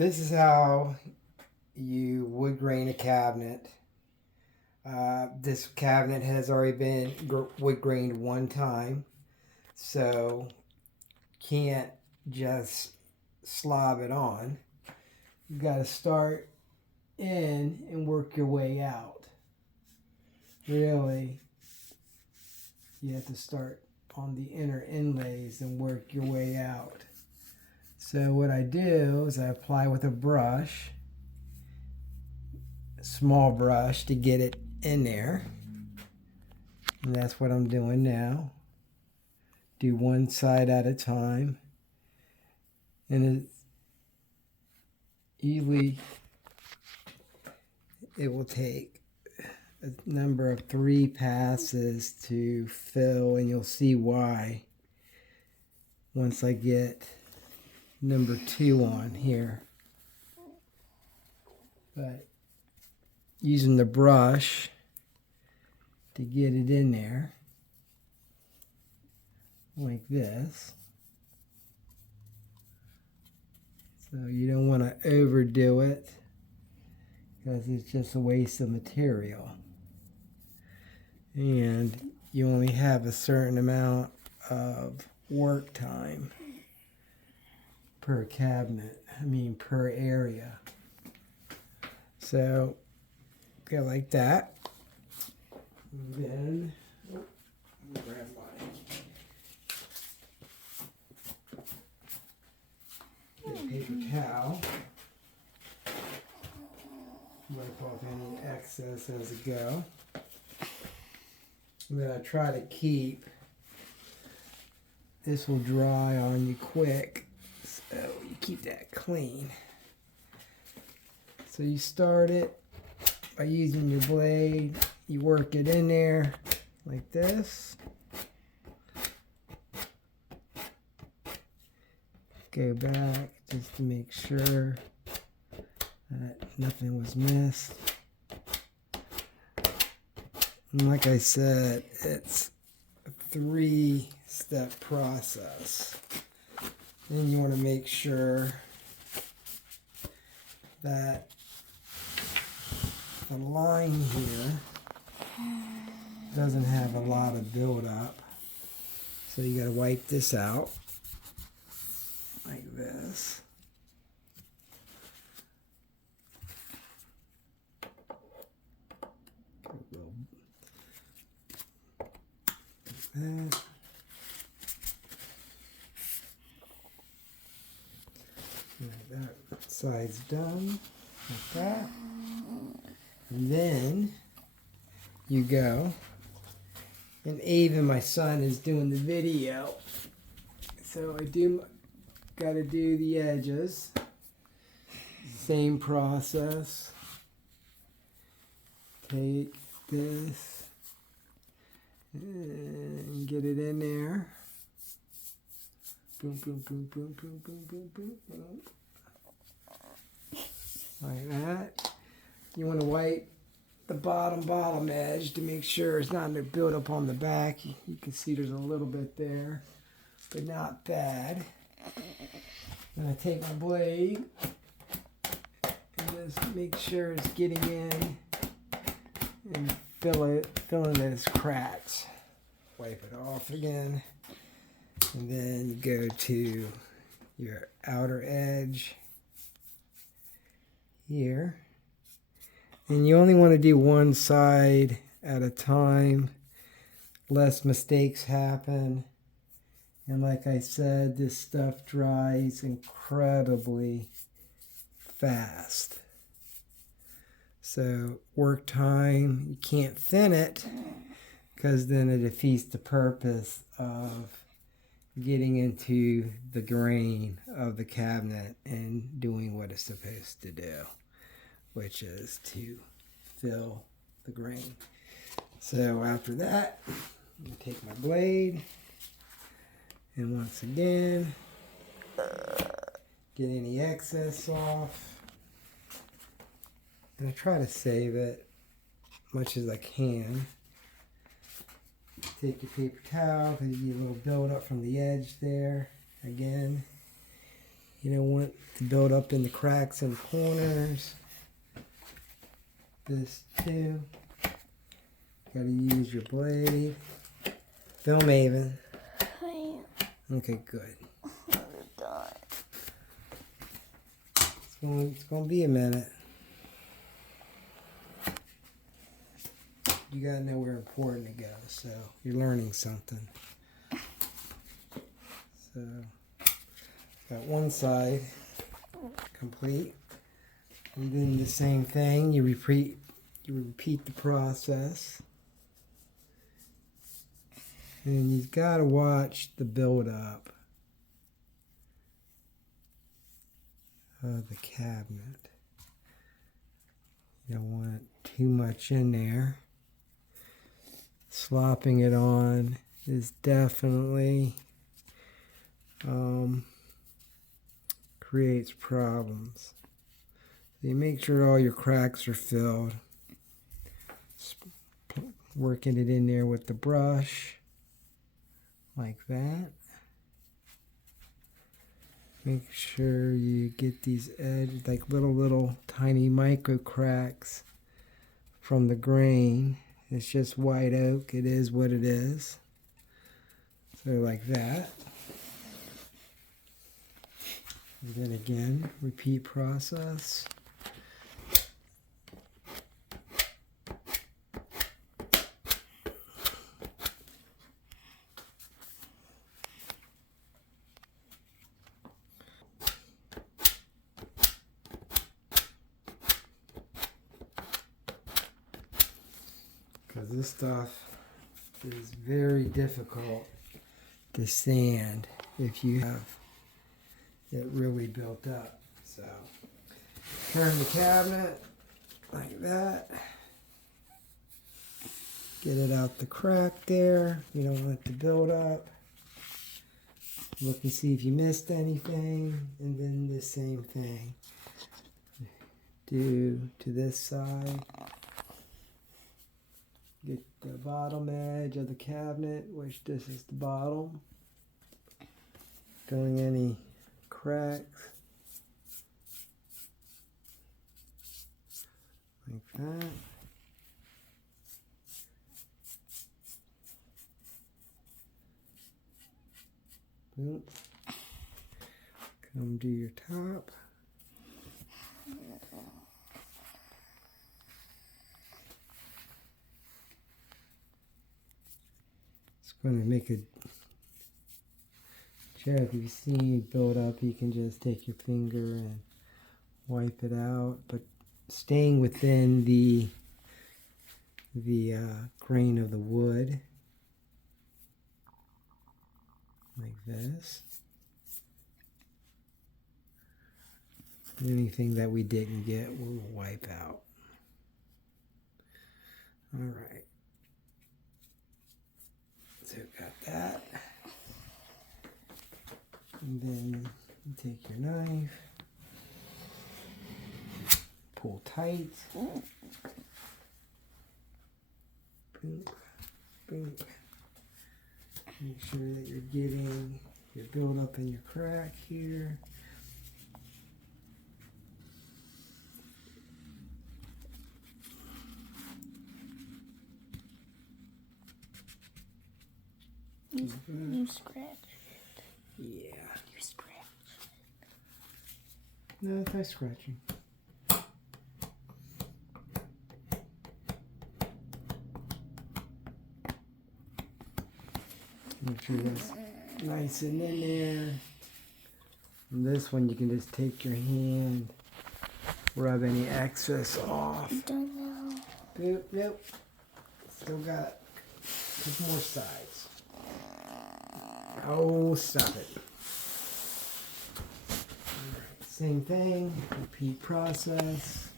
This is how you wood grain a cabinet. This cabinet has already been wood grained one time, so can't just slob it on. You got to start in and work your way out. Really, you have to start on the inner inlays and work your way out. So what I do is I apply with a brush, a small brush, to get it in there. And that's what I'm doing now. Do one side at a time. And usually it will take a number of 3 passes to fill, and you'll see why once I get number 2 on here. But using the brush to get it in there like this. So you don't want to overdo it because it's just a waste of material. And you only have a certain amount of work time per cabinet, per area. So go like that. And then grab my paper towel. Wipe off any excess as I go. And then I try to keep, this will dry on you quick, so you keep that clean. So you start it by using your blade, you work it in there like this. Go back just to make sure that nothing was missed. And like I said, it's a 3-step process. Then you want to make sure that the line here doesn't have a lot of buildup. So you got to wipe this out like this. That. That side's done like that. And then you go, and even my son is doing the video, so I got to do the edges. Same process. Take this and get it in there. Boom, boom, boom, boom, boom, boom, boom, boom, boom. Like that. You want to wipe the bottom edge to make sure it's not going to build up on the back. You can see there's a little bit there, but not bad. Then I take my blade and just make sure it's getting in and fill in those cracks. Wipe it off again. And then you go to your outer edge here. And you only want to do one side at a time. Less mistakes happen. And like I said, this stuff dries incredibly fast. So work time, you can't thin it because then it defeats the purpose of getting into the grain of the cabinet and doing what it's supposed to do, which is to fill the grain. So after that, I take my blade and once again get any excess off. And I try to save it as much as I can. Take your paper towel because you get a little buildup from the edge there again. You don't want to build up in the cracks and corners. This too. Gotta use your blade. Film, Maven. Okay, good. It's gonna be a minute. You gotta know where important to go, so you're learning something. So, got one side complete, and then the same thing. You repeat the process, and you've got to watch the build up of the cabinet. You don't want too much in there. Slopping it on is definitely creates problems. So you make sure all your cracks are filled. Working it in there with the brush like that. Make sure you get these edges, like little tiny micro cracks from the grain. It's just white oak. It is what it is. So like that. And then again, repeat process. Because this stuff is very difficult to sand if you have it really built up. So turn the cabinet like that. Get it out the crack there. You don't want it to build up. Look and see if you missed anything, and then the same thing. Do to this side. Get the bottom edge of the cabinet, which this is the bottom. Filling any cracks. Like that. Boom. Come to your top. Going to make a sure if you see it build up, you can just take your finger and wipe it out, but staying within the grain of the wood like this. Anything that we didn't get, we'll wipe out. All right. So got that. And then you take your knife, pull tight. Boom, boom. Make sure that you're getting your build up in your crack here. You scratch it. Yeah. You scratch it. No, try scratching. Make sure that's nice and in there. And this one you can just take your hand, rub any excess off. Don't know. Boop, nope. Still got it. There's more sides. Oh, stop it. Alright, same thing, repeat process.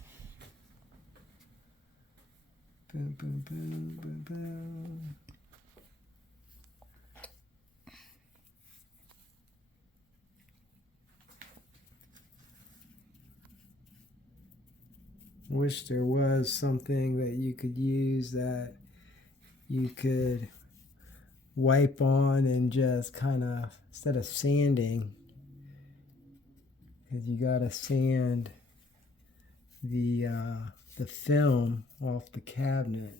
Boom, boom, boom, boom, boom. Wish there was something that you could use that you could wipe on and just kind of, instead of sanding, because you gotta sand the film off the cabinet.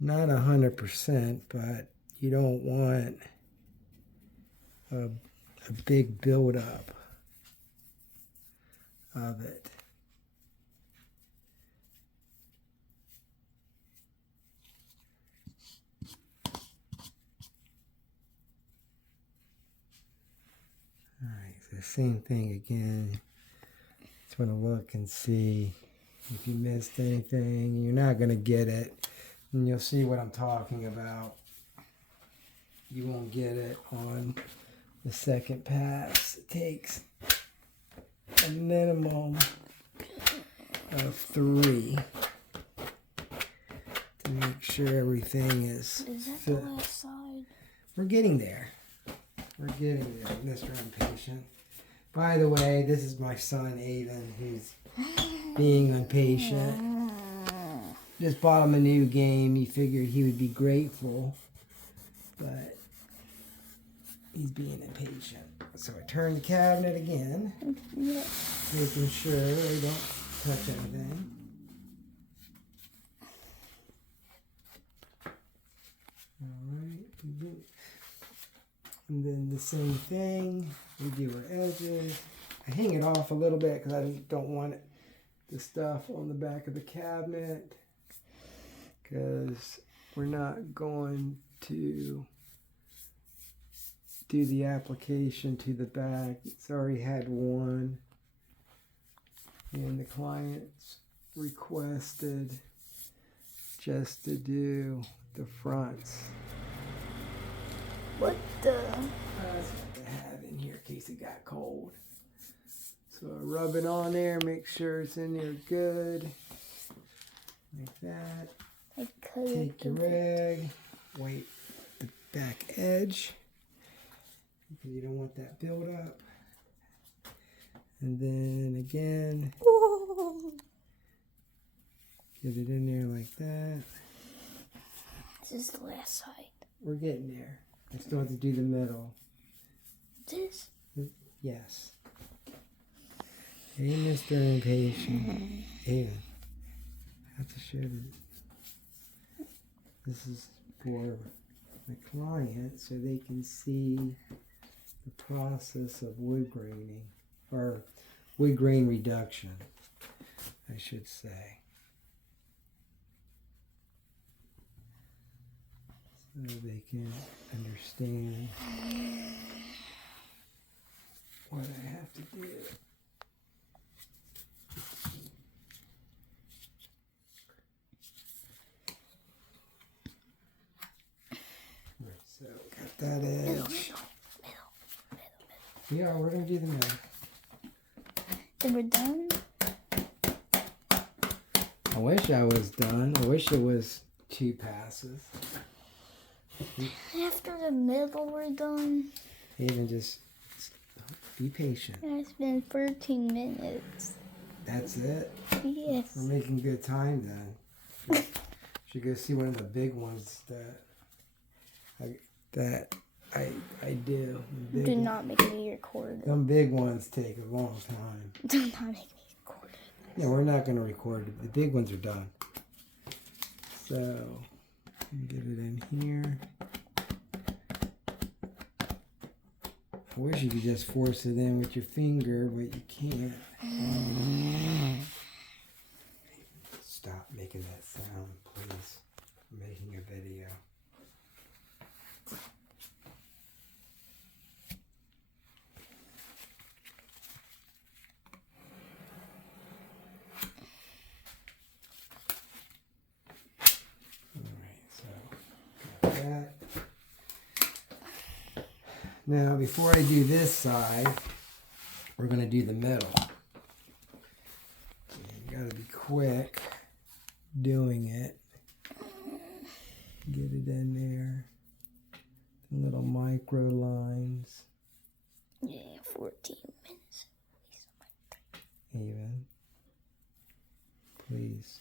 Not 100%, but you don't want a big buildup of it. Alright, so same thing again. Just want to look and see if you missed anything. You're not going to get it. And you'll see what I'm talking about. You won't get it on the second pass. It takes a minimum of 3 to make sure everything is Is that the fit. last side? We're getting there. We're getting there, Mr. Impatient. By the way, this is my son, Avon, who's being impatient. Just bought him a new game. He figured he would be grateful, but he's being impatient. So I turn the cabinet again, Yeah. making sure they don't touch anything. Alright. And then the same thing, we do our edges. I hang it off a little bit because I don't want the stuff on the back of the cabinet, because we're not going to do the application to the back. It's already had one, and the client's requested just to do the fronts. What the? That's what they have in here in case it got cold. So I rub it on there, make sure it's in there good. Like that. I cut Take your rag, wipe the back edge, because you don't want that buildup. And then again, get it in there like that. This is the last side. We're getting there. I still have to do the middle. This? Yes. Hey, Mr. Impatient. Hey, I have to share this. This is for the client so they can see the process of wood graining, or wood grain reduction, I should say. So they can understand what I have to do. Right, so got that edge. Yeah, we're gonna do the middle. Then we're done? I wish I was done. I wish it was 2 passes. After the middle, we're done. Even just be patient. It's been 13 minutes. That's it. Yes. We're making good time then. Should go see one of the big ones that I do. The Do big not make me record it. Them big ones take a long time. Do not make me record it. Yeah, we're not going to record it. The big ones are done. So, get it in here. I wish you could just force it in with your finger, but you can't. Stop making that sound, please. I'm making a video. That. Now, before I do this side, we're going to do the middle. You got to be quick doing it. Get it in there. Little micro lines. Yeah, 14 minutes. Even. Please.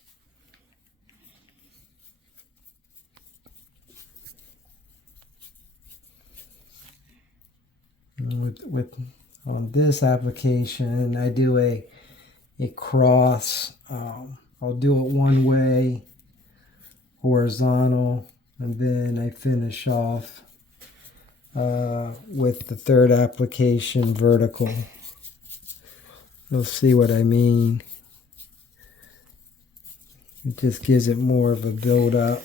With on on this application, I do a cross. I'll do it one way, horizontal, and then I finish off with the third application vertical. You'll see what I mean. It just gives it more of a build up.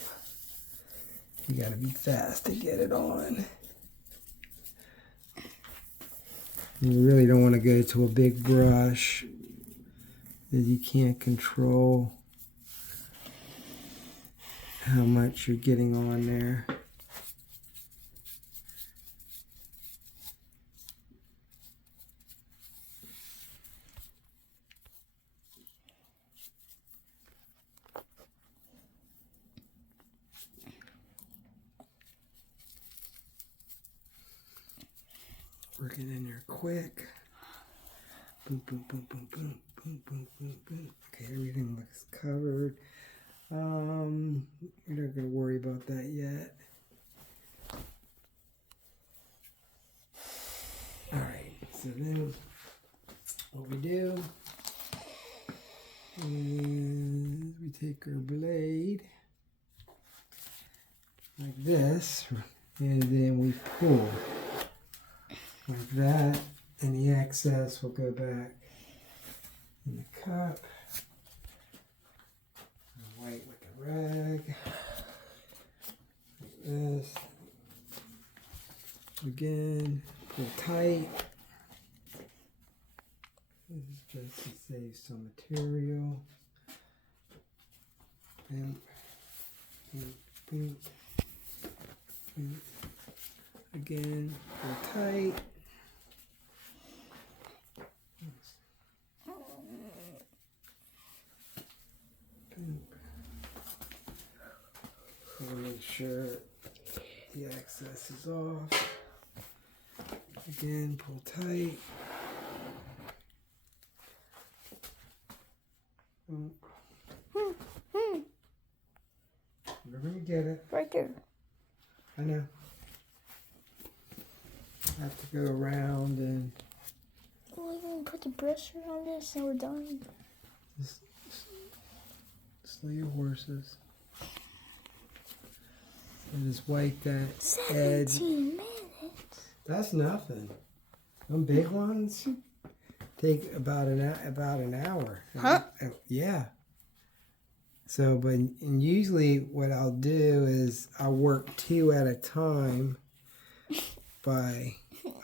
You gotta be fast to get it on. You really don't want to go to a big brush that you can't control how much you're getting on there. Working in there quick. Boom, boom, boom, boom, boom, boom, boom, boom, boom. Okay, everything looks covered. We're not gonna worry about that yet. All right, so then what we do is we take our blade like this, and then we pull like that, and the excess will go back in the cup. White with the rag, like this. Again, pull tight. This is just to save some material. Boom, boom, boom, boom. Again, pull tight. Make sure the excess is off. Again, pull tight. We're gonna get it. Right there. I know. I have to go around and We're gonna put the brush on this and we're done. just slow your horses. And just wipe that edge. 17 minutes. That's nothing. Them big ones take about an hour. Huh? Yeah. So, and usually what I'll do is I'll work 2 at a time.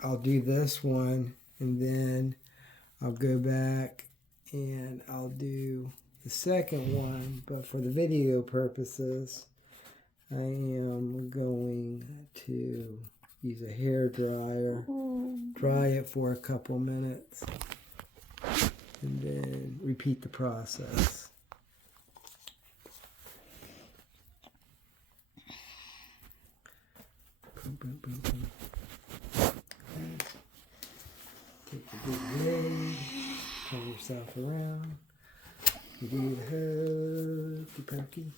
I'll do this one, and then I'll go back and I'll do the second one. But for the video purposes, I am going to use a hair dryer, dry it for a couple minutes, and then repeat the process. Boom, boom, boom, boom. Take the big blade, turn yourself around, you do the hokey pokey.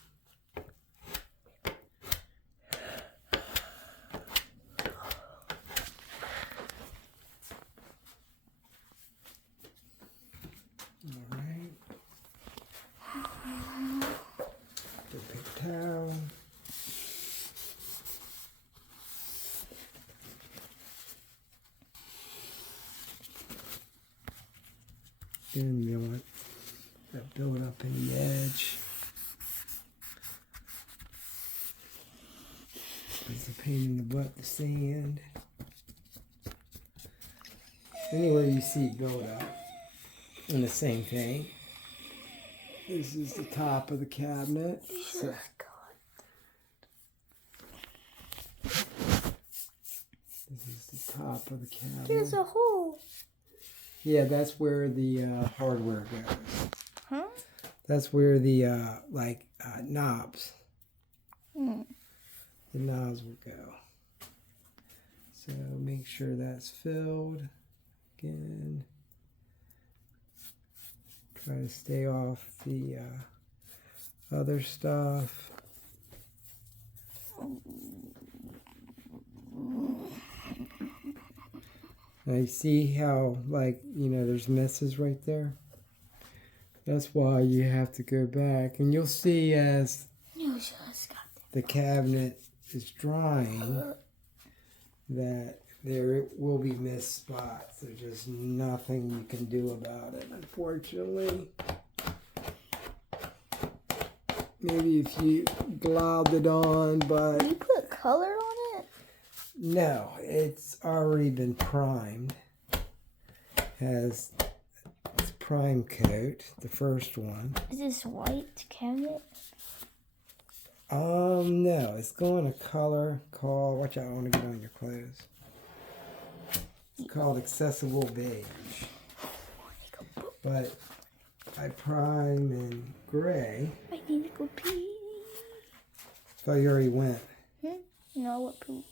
Alright. Get a paper towel. Then you want that build up in the edge. It's a pain in the butt to sand. Anywhere you see build up. And the same thing. This is the top of the cabinet. So, this is the top of the cabinet. There's a hole. Yeah, that's where the hardware goes. Huh? That's where the knobs. Mm. The knobs will go. So make sure that's filled. Again, try to stay off the other stuff. I see how, like, there's messes right there. That's why you have to go back. And you'll see as the cabinet is drying that there will be missed spots. There's just nothing you can do about it, unfortunately. Maybe if you globbed it on, but... You put color on it? No, it's already been primed. Has its prime coat, the first one. Is this white cabinet? No, it's going a color called, watch out, I want to get on your clothes. It's called Accessible Beige. But I prime in gray. I need to go pee. So you already went. No, what poop?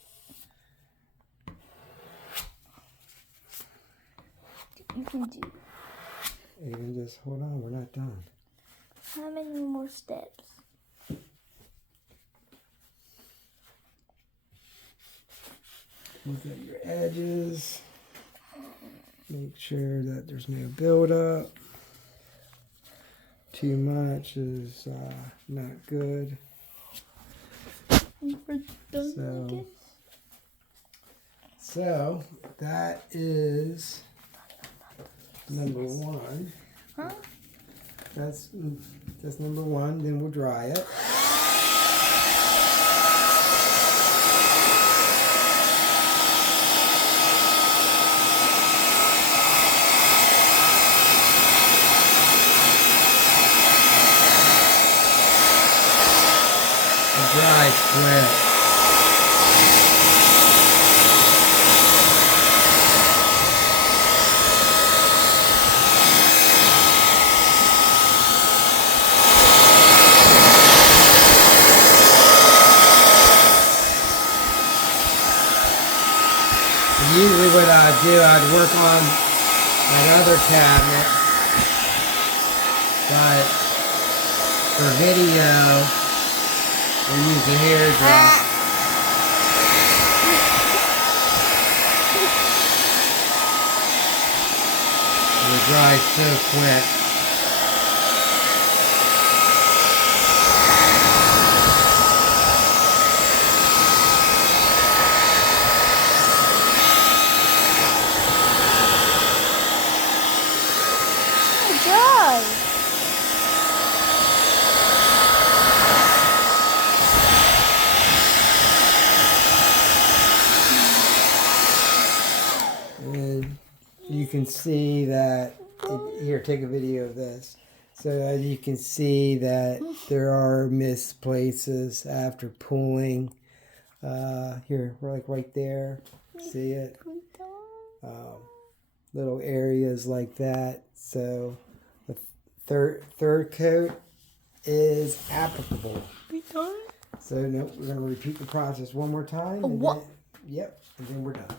You can do. You can just hold on, we're not done. How many more steps? Look at your edges. Make sure that there's no buildup. Too much is not good. We're done, I guess. So that is number one. Huh? That's number one. Then we'll dry it. Dry quick. Usually what I'd do, I'd work on that other cabinet, but for video, we use the hair drop. It dries so quick. Dry. And you can see that, here, take a video of this. So as you can see that there are missed places after pulling. Here, we're like right there. See it? Little areas like that. So the third coat is applicable. So no, we're gonna repeat the process one more time. And what? then, yep, and then we're done.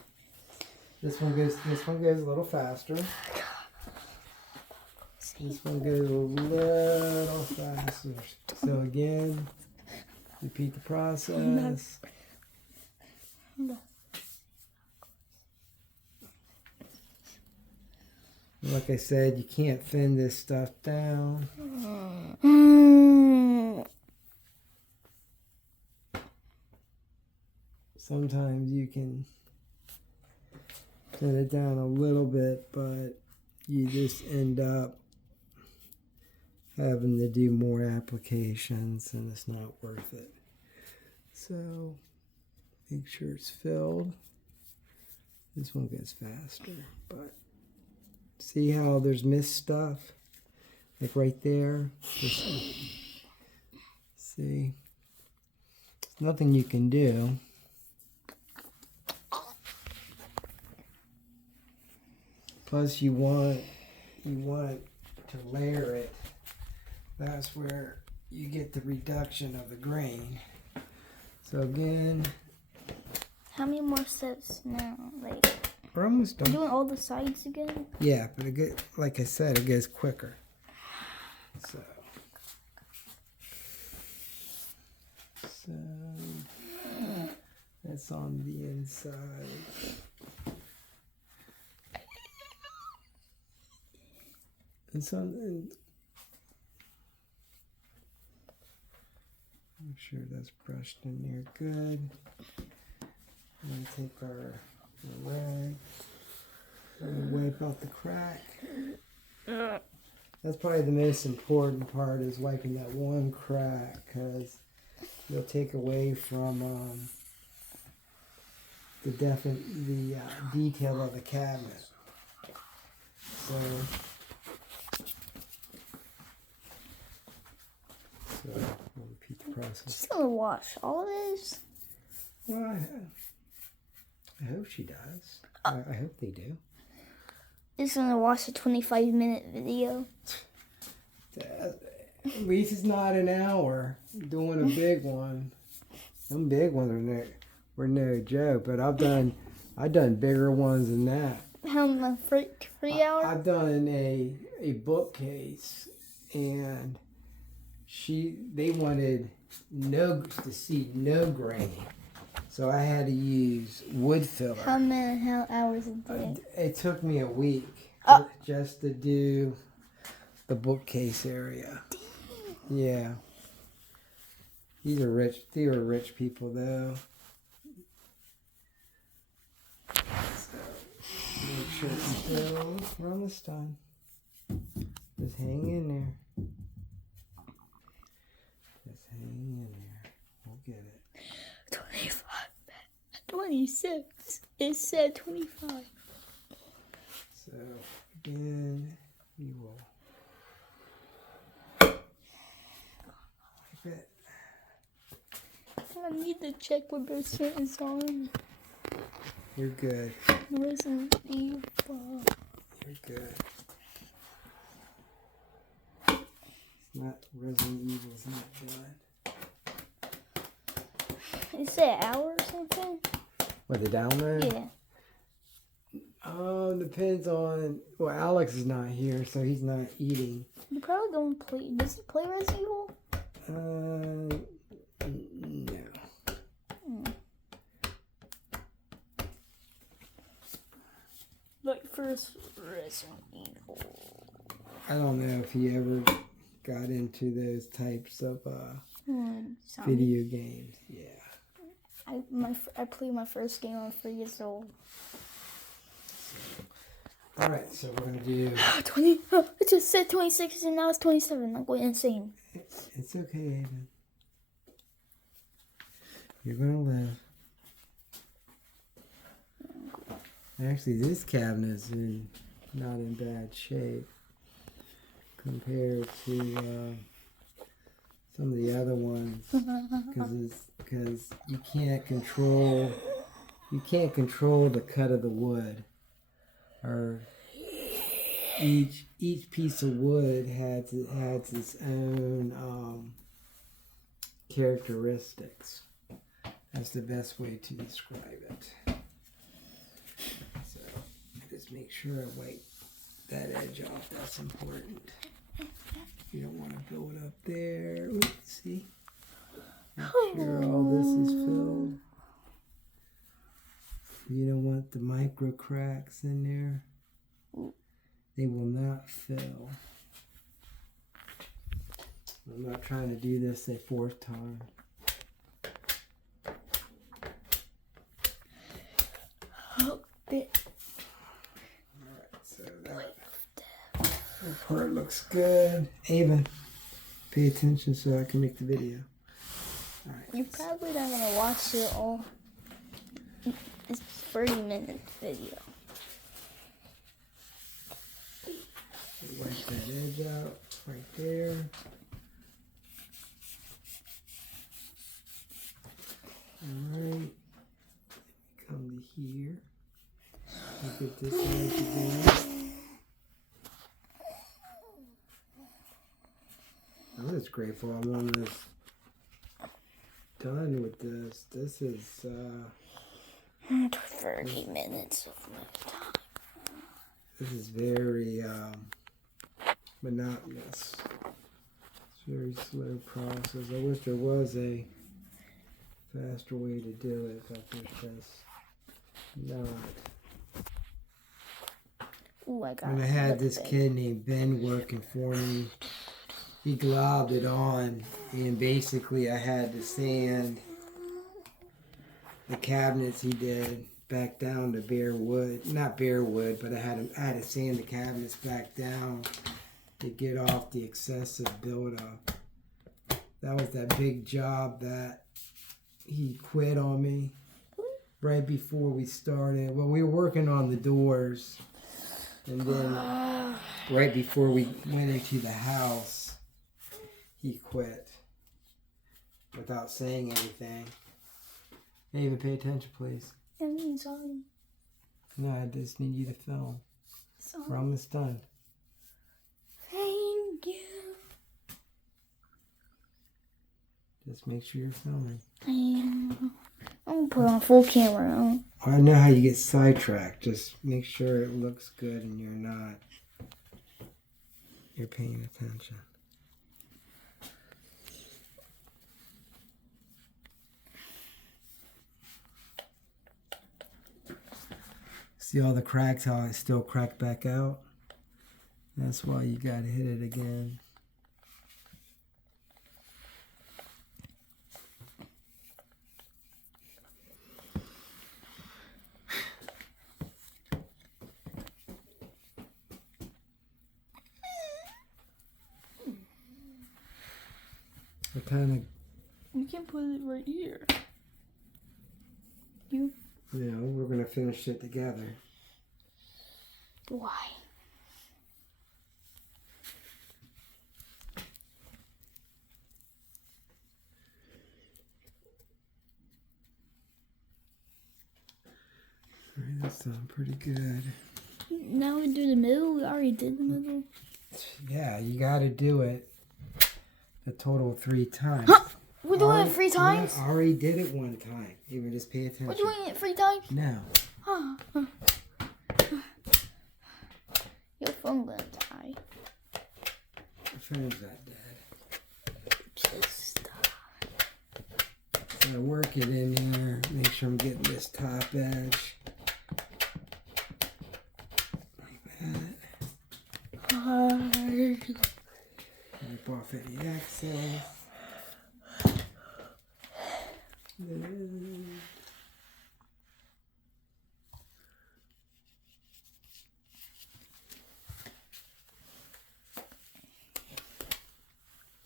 This one goes a little faster. This one goes a little faster. So again, repeat the process. Like I said, you can't thin this stuff down. Sometimes you can thin it down a little bit, but you just end up having to do more applications and it's not worth it. So make sure it's filled. This one goes faster, but see how there's missed stuff? Like right there. See? There's nothing you can do. Plus you want to layer it. That's where you get the reduction of the grain. So again, how many more steps now? Like, we're almost done. Doing all the sides again? Yeah, but like I said, it goes quicker. So that's on the inside. And some. Make sure that's brushed in there good. I'm gonna take our rag and wipe out the crack. That's probably the most important part, is wiping that one crack, because you'll take away from the detail of the cabinet. So we'll repeat the process. She's gonna wash all of this. Well, I hope she does. I hope they do. She's gonna watch a 25-minute video. At least it's not an hour doing a big one. Them big ones were no joke, but I've done bigger ones than that. How many? 3 hours? I've done a bookcase, and they wanted to see no grain, so I had to use wood filler. How hours a day? It took me a week just to do the bookcase area. Yeah. These are rich. They were rich people, though. So, make sure it's still. We're almost done. Just hang in there. Just hang in there. We'll get it. 25. 26. It said 25. So, again, we will wipe it. I need to check what percent is on. You're good. Resident Evil. You're good. It's not Resident Evil's not done. Is it an hour or something? What, the download? Yeah. Depends on. Well, Alex is not here, so he's not eating. You probably don't play. Does he play Resident Evil? No. Like first Resident Evil. I don't know if he ever got into those types of video games. Yeah. I played my first game on 3 years old. All right, so we're gonna do. 20. It just said 26 and now it's 27. I'm going insane. It's okay, Aiden. You're gonna live. Actually, this cabinet is not in bad shape compared to some of the other ones, because you can't control the cut of the wood, or each piece of wood has its own characteristics. That's the best way to describe it. So just make sure I wipe that edge off. That's important. You don't want to build up there. Oops, see? Make sure all this is filled. You don't want the micro cracks in there. They will not fill. I'm not trying to do this a 4th time. Alright, so that part looks good. Ava, pay attention so I can make the video. Alright. You're probably not gonna watch it all. It's 30-minute video. Wipe that edge out right there. Alright. Come to here. Look at this edge again. I'm just grateful I'm almost done with this. This is 30 minutes of my time. This is very monotonous. It's a very slow process. I wish there was a faster way to do it, but there's just not. Ooh, Ooh, I got When I it. had Look this big. kid named Ben working for me, he globbed it on, and basically I had to sand the cabinets he did back down to bare wood. Not bare wood, but I had to sand the cabinets back down to get off the excessive buildup. That was that big job that he quit on me right before we started. Well, we were working on the doors, and then right before we went into the house, he quit without saying anything. Hey, even pay attention, please. I'm sorry. No, I just need you to film. Sorry. We're almost done. Thank you. Just make sure you're filming. I am. I'm gonna put on full camera now. I know how you get sidetracked. Just make sure it looks good and you're not. You're paying attention. See all the cracks, how it still cracked back out? That's why you gotta hit it again. I kind You can put it right here. of, we're gonna finish it together. Why? Alright, that sounds pretty good. Now we do the middle. We already did the middle. Yeah, you gotta do it a total of 3 times. Huh? We're doing it 3 times? Yeah, I already did it 1 time. Even just pay attention. We're doing it 3 times? No. Huh. Your phone gonna die. The phone's not dead. Just stop. So I work it in there. Make sure I'm getting this top edge. Like that. Wipe off any excess.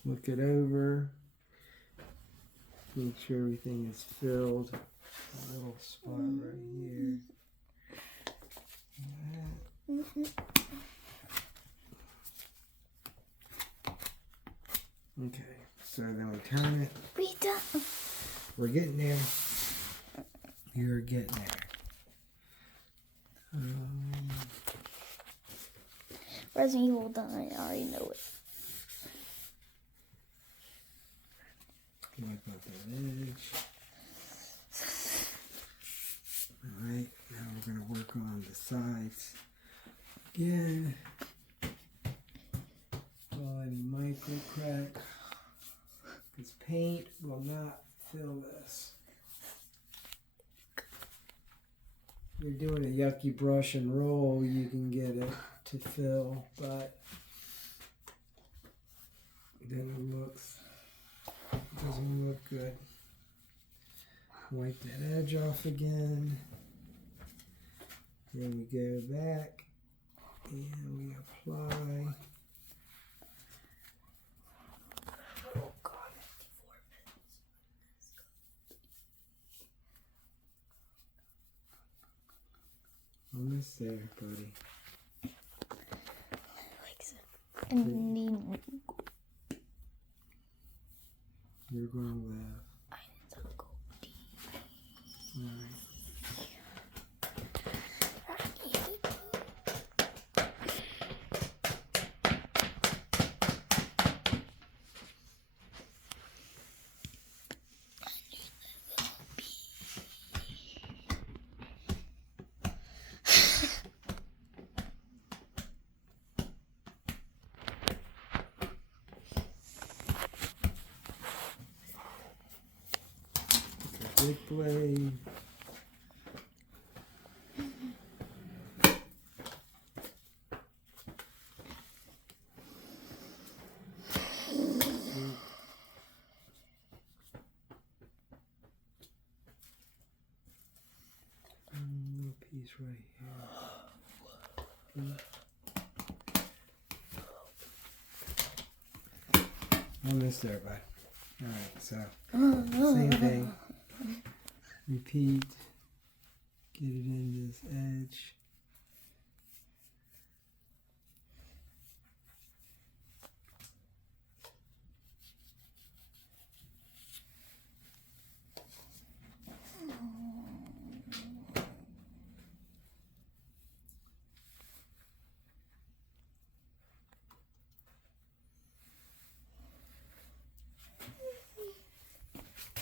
Look it over. Make sure everything is filled. A little spot right here. Okay, so then we turn it. We done. We're getting there. You're getting there. Resident Evil done. I already know it. Wipe out that edge. Alright, now we're going to work on the sides again. Follow any micro cracks. Because paint will not fill this. If you're doing a yucky brush and roll, you can get it to fill, but then it doesn't look good. Wipe that edge off again. Then we go back and we apply. Oh God, 54 minutes. Almost there, buddy. Like so. And need. You're going left. I need to go deep. Alright. Big blade. right here. Almost there, bud. Alright, so same thing. Repeat. Get it in this edge.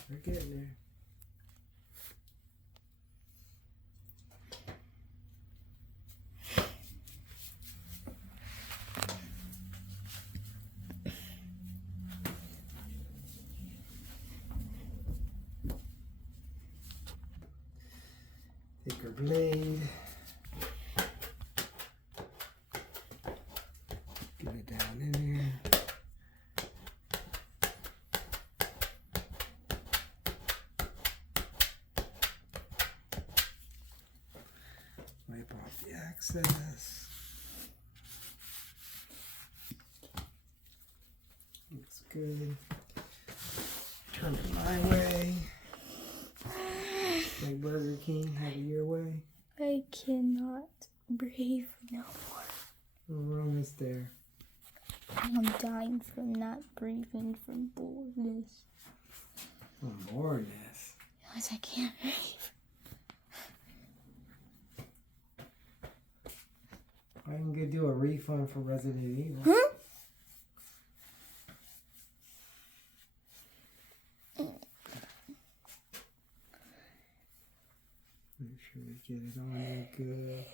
We're getting there. Thicker blade. Get it down in there. Wipe off the excess. Looks good. Turn it my way. Like Burger King, have it your way. I cannot breathe no more. Well, we're almost there. I'm dying from not breathing from boredness. From boredness. Because I can't breathe. I can go do a refund for Resident Evil. Huh? Make sure we get it on there good.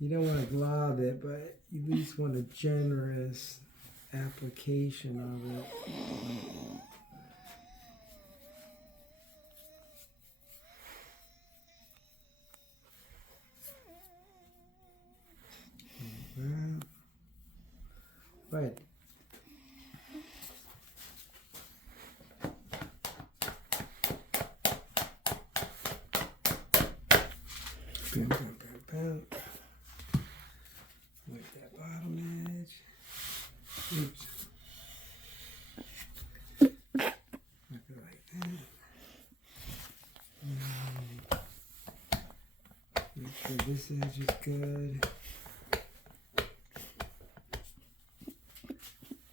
You don't want to glob it, but you at least want a generous application of it. Right. Bam, bam, bam, bam. Wipe that bottom edge. Oops. Wipe it like that. Make sure this edge is good.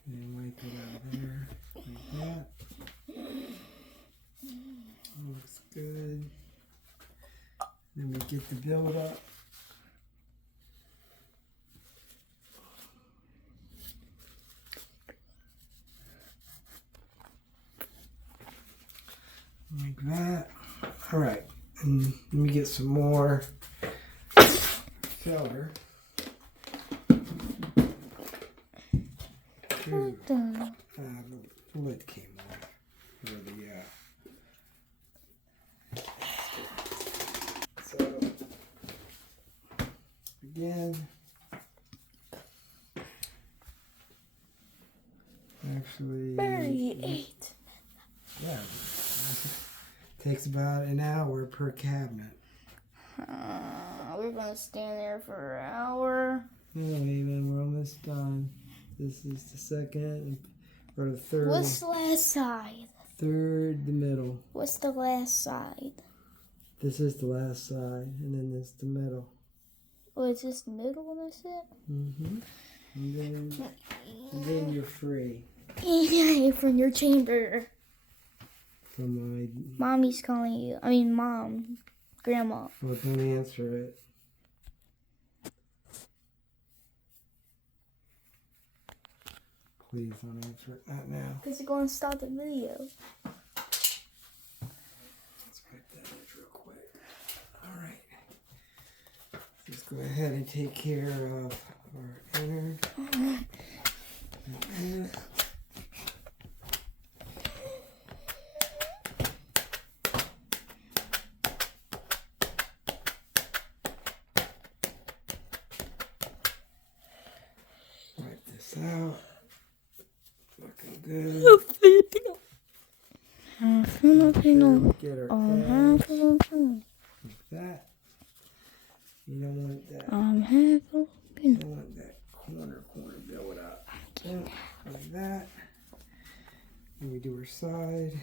And then wipe it out of there, like that. Looks good. Then we get the build up. Like that. All right, and let me get some more filler. What the? The lid came off. Or so again, actually, 38. yeah, takes about an hour per cabinet. We're gonna stand there for an hour. Yeah, even we're almost done. This is the second or the third. What's the last side? Third, the middle. What's the last side? This is the last side, and then this the middle. Oh, it's just the middle and that's it? Mm-hmm. And then you're free. Yay, from your chamber. From my. Mommy's calling you. I mean, Mom. Grandma. Well, don't answer it. Please don't answer it. Not now. Because you're going to stop the video. Let's wipe that edge real quick. All right. Let's go ahead and take care of our inner. Wipe this out. Looking good. Get our edge like that. You don't want that. Have You don't want that corner build up. Like that. And we do her side.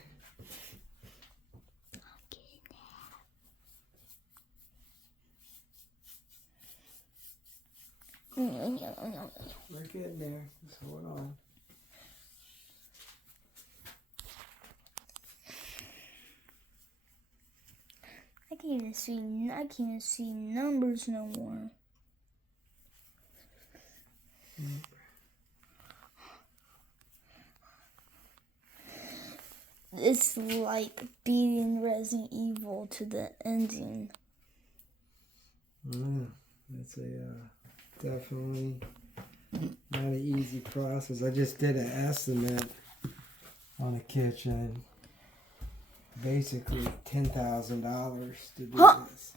We're getting there. Just hold on. I can't even see numbers no more. It's like beating Resident Evil to the ending. It's definitely not an easy process. I just did an estimate on the kitchen. Basically $10,000 to do this.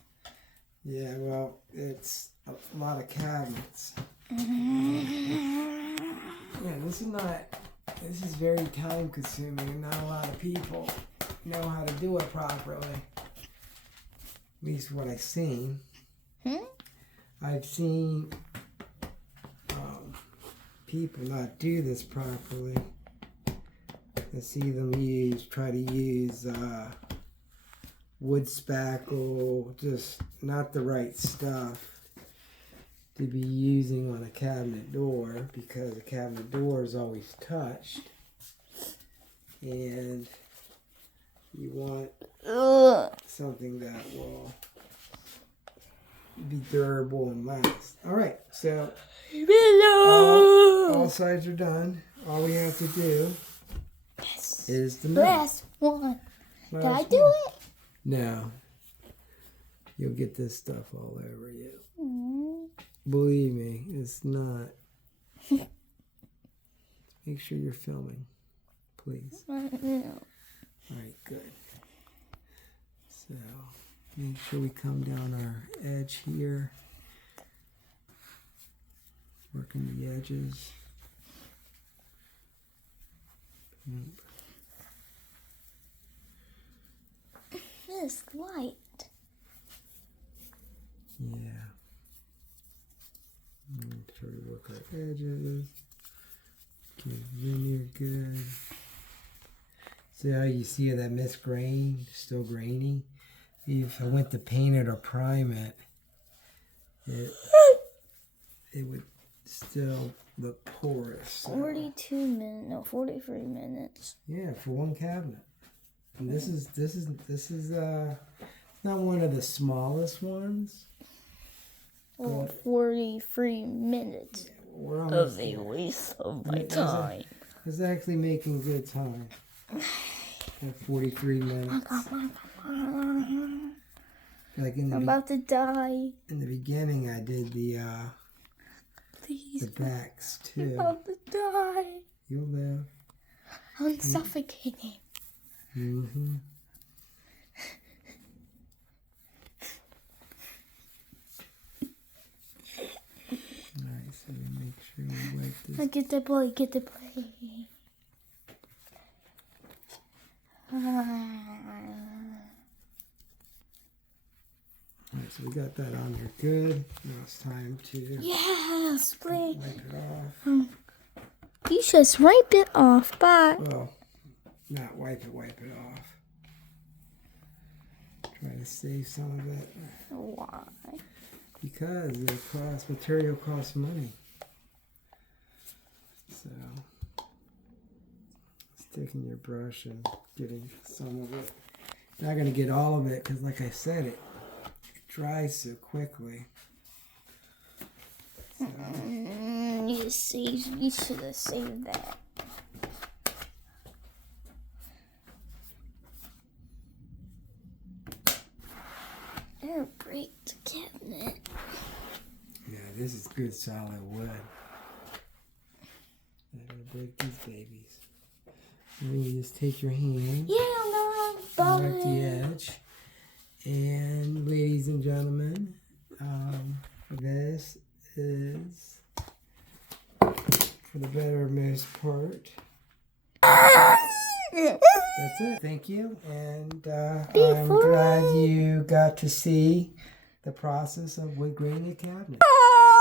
Yeah, well, it's a lot of cabinets. Yeah, this is very time consuming and not a lot of people know how to do it properly. At least what I've seen. I've seen people not do this properly. I see them try to use wood spackle, just not the right stuff to be using on a cabinet door, because a cabinet door is always touched, and you want something that will be durable and last. All right, so all sides are done. All we have to do is the middle. Last one. Did I do it? No. You'll get this stuff all over you. Believe me, it's not. Make sure you're filming, please. All right, good. So, make sure we come down our edge here. Working the edges. This light. Yeah. Make sure we work our edges. Get linear good. See how you see that mist grain, still grainy? If I went to paint it or prime it, it would still look porous. So. 42 minutes, no, 43 minutes. Yeah, for one cabinet. And this is not one of the smallest ones. Oh, 43 minutes. Yeah, we're almost a waste of my time. It's actually making good time. At 43 minutes. Like I'm about to die. In the beginning, I did the Please. the backs too. I'm about to die. You'll live. I'm suffocating. Mm-hmm. Alright, so we make sure we wipe this. Get the plate, get the plate. Alright, so we got that on there good. Now it's time to Yes, please. wipe it off. You just wipe it off, but Well, not wipe it off. Try to save some of it. why? Because material costs money. So, sticking your brush and getting some of it. Not going to get all of it because, like I said, it dries so quickly. So, You should have saved that. Air break the cabinet. yeah, this is good solid wood. I'm going to break these babies. And you just take your hand. Yeah, no, Mark the edge. And ladies and gentlemen, this is for the bettermost part. That's it. Thank you. And I'm glad you got to see the process of wood graining a cabinet.